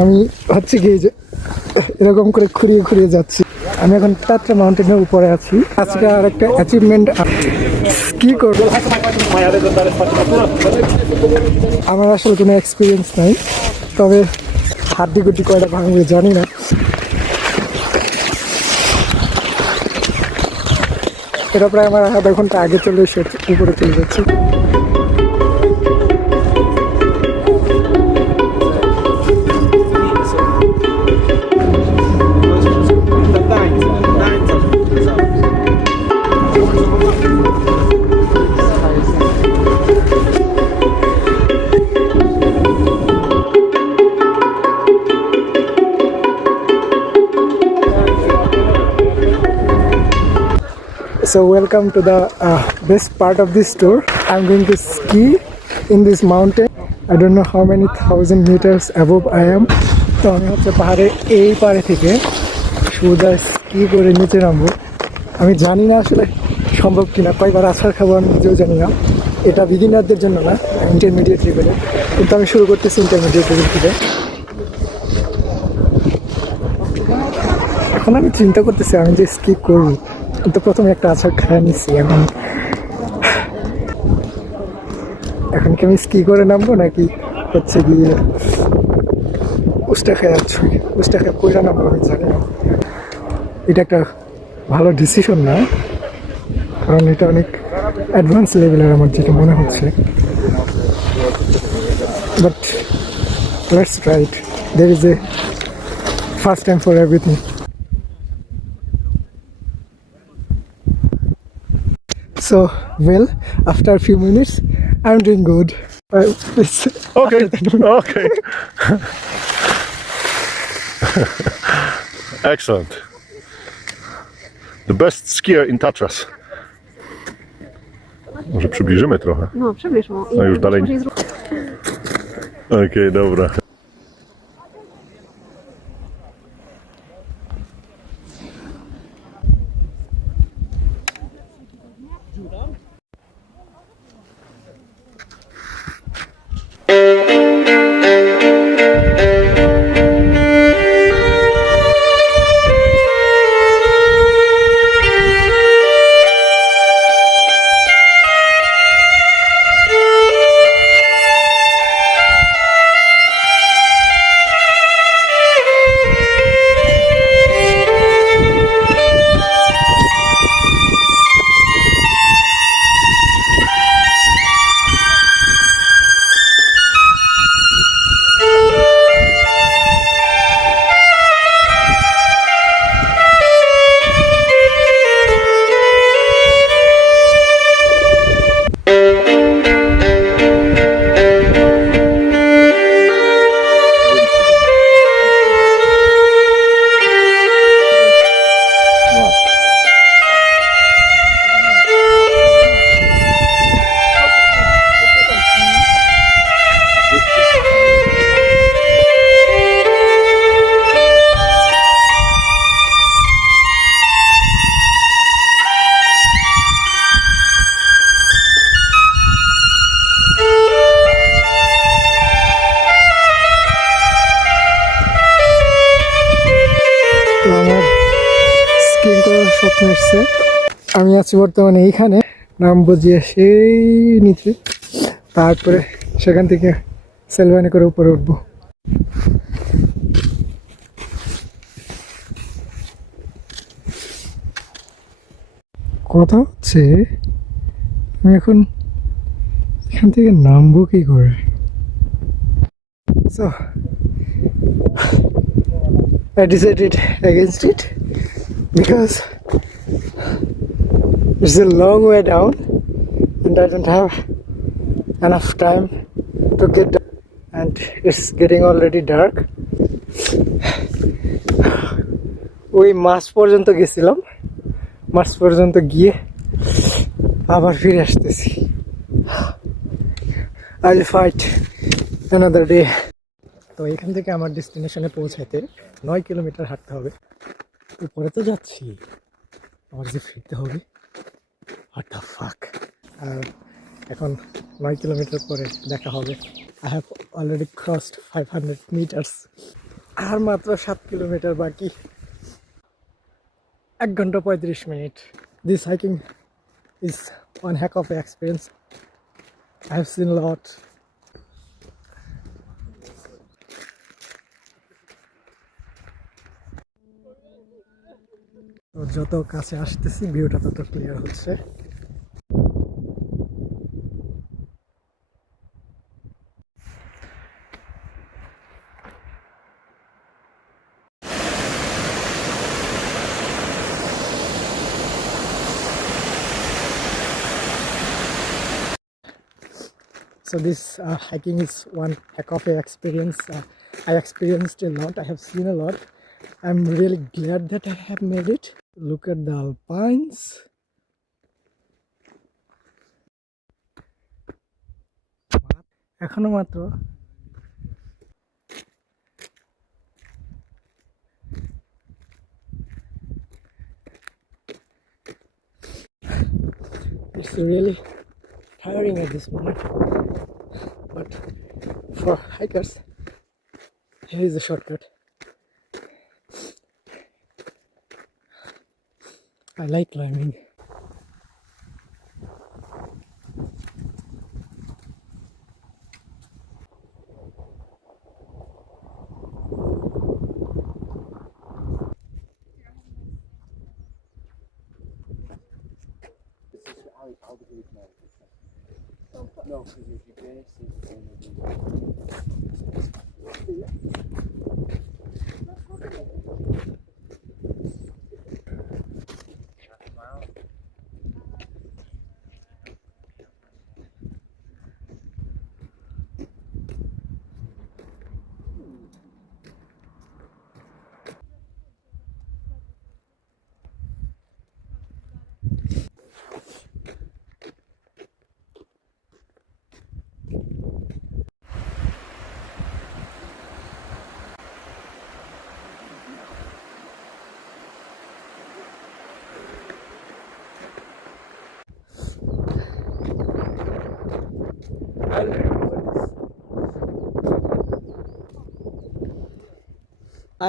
আমি হচ্ছে কি যে এরকম করে খুঁড়িয়ে খুঁড়িয়ে যাচ্ছি। আমি এখন টাট্রা মাউন্টেনের উপরে আছি। আজকে আর একটা অ্যাচিভমেন্ট কি করবো, আমার আসলে কোনো এক্সপিরিয়েন্স নাই, তবে হাড্ডি গুড্ডি কয়টা ভাঙবে জানি না। এটা প্রায় আমার আধা ঘন্টা আগে চলে এসে উপরে চলে যাচ্ছি। So welcome to the best part of this tour. I'm going to ski in this mountain. I don't know how many thousand meters above I am. তো আমি হচ্ছে পাহাড়ের এই পারে থেকে সোজা স্কি করে নিচে নামবো। আমি জানি না আসলে সম্ভব কিনা, কয়বার আছাড় খাবো আমি নিজেও জানি না। এটা বিগিনারদের জন্য না, ইন্টারমিডিয়েট লেভেলে, কিন্তু আমি শুরু করতেছি ইন্টারমিডিয়েট লেভেল থেকে। এখন আমি চিন্তা করতেছি আমি যে স্কি করবো, কিন্তু প্রথমে একটা আছাড় খায় নিচ্ছি। এখন কি আমি স্কি করে নামবো নাকি হচ্ছে গিয়ে উস্টা খায় যাচ্ছি, উস্টা খায় কইরা নামবো আমি জানি না। এটা একটা ভালো ডিসিশন না, কারণ এটা অনেক অ্যাডভান্স লেভেলের আমার যেটা মনে হচ্ছে। But let's try it, there is a first time for everything. So, well, after a few minutes, I'm doing good. Okay, okay. Excellent. The best skier in Tatras. Może przybliżymy trochę. No, przybliż mu. No już dalej. Okej, dobra. স্বপ্ন এসছে। আমি আছি বর্তমানে এইখানে, নামবো যে সেই নিচে, তারপরে সেখান থেকে সেলভানে করে উপরে উঠবো। কথা হচ্ছে আমি এখন এখান থেকে নামবো কি করে। So I decided against it because it's a long way down and I don't have enough time to get down, and it's getting already dark. ওই মাছ পর্যন্ত গেছিলাম, মাছ পর্যন্ত গিয়ে আবার ফিরে আসতেছি। I'll fight another day. তো এখান থেকে আমার ডেস্টিনেশনে পৌঁছাতে 9 কিলোমিটার হাঁটতে হবে। উপরে তো যাচ্ছি, আবার যে ফিরতে হবে, হোয়াট দ্য ফাক। আর এখন 9 কিলোমিটার পরে দেখা হবে। I have already crossed 500 meters. আর মাত্র 7 কিলোমিটার বাকি, 1 ঘন্টা 35 minute. This hiking is one heck of an experience. I have seen a lot. তো যত কাছে আসতেছি ভিউটা তত ক্লিয়ার হচ্ছে। So this hiking is one heck of an experience. I experienced a lot. I have seen a lot. I'm really glad that I have made it. Look at the alpines. এখনো মাত্র it's really tiring at this moment, but for hikers here is a shortcut. I like climbing. No, because your GPS is going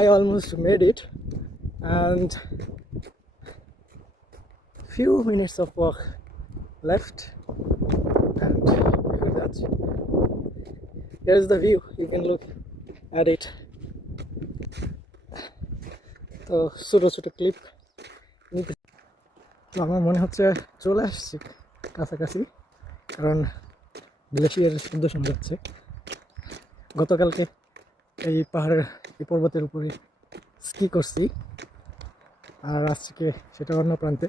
I almost made it, and few minutes of walk left, and look at that. Here's the view. You can look at it. তো ছোট ছোট ক্লিপ নিতে, তো আমার মনে হচ্ছে চলে আসছি কাছাকাছি, কারণ গ্লেশিয়ার শব্দ শোনা যাচ্ছে। গতকালকে এই পাহাড়ের এই পর্বতের উপরে স্কি করছি, আর আজকে সেটা অন্য প্রান্তে।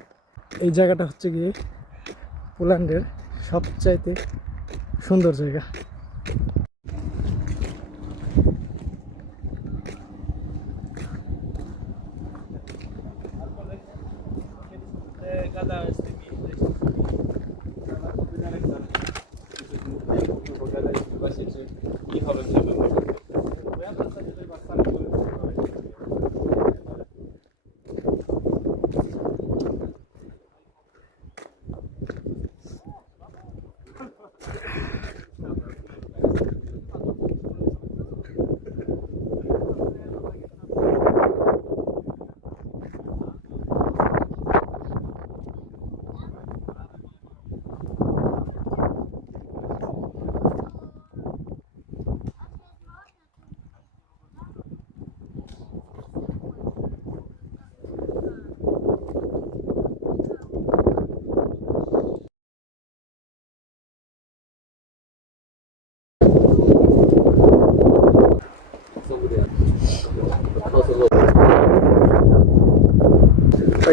এই জায়গাটা হচ্ছে গিয়ে পোল্যান্ডের সবচাইতে সুন্দর জায়গা।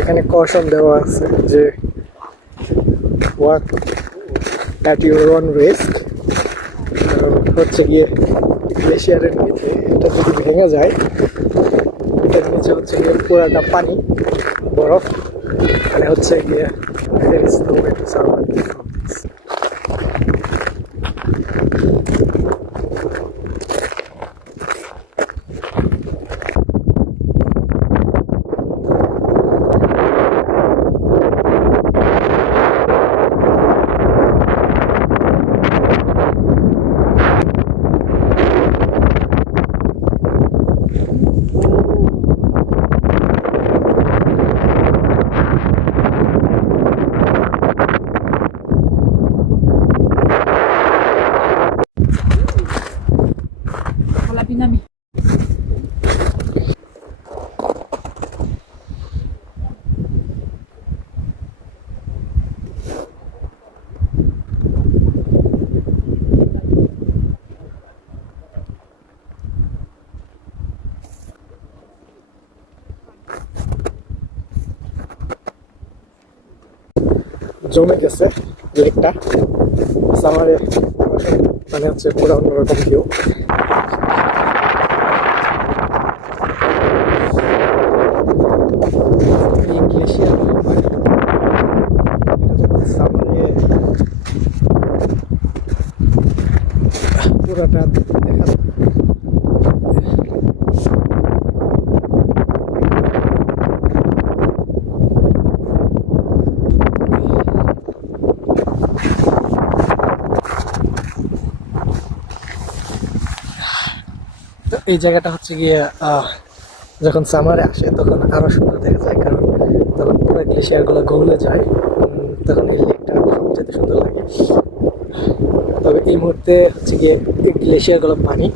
এখানে কশন দেওয়া আছে যে walk at your own risk. হচ্ছে গিয়ে গ্লেশিয়ারের নিচে এটা যদি ভেঙে যায়, এটার নিচে হচ্ছে গিয়ে পুরাটা পানি, বরফ, মানে হচ্ছে গিয়ে there is no way to survive from this. জমে গেছে লেকটা। সামারে মানে হচ্ছে পুরো অন্যরকম ভিউ। এই গ্লেশিয়ার সামারে পুরাটা দেখা তো এই জায়গাটা হচ্ছে গিয়ে যখন সামারে আসে তখন আরো সুন্দর দেখা যায়, কারণ তখন পুরো গ্লেশিয়ার গুলো গলে যায়, তখন এই লেকটা সবচেয়ে সুন্দর লাগে। তবে এই মুহূর্তে হচ্ছে গিয়ে গ্লেশিয়ার গুলো পানি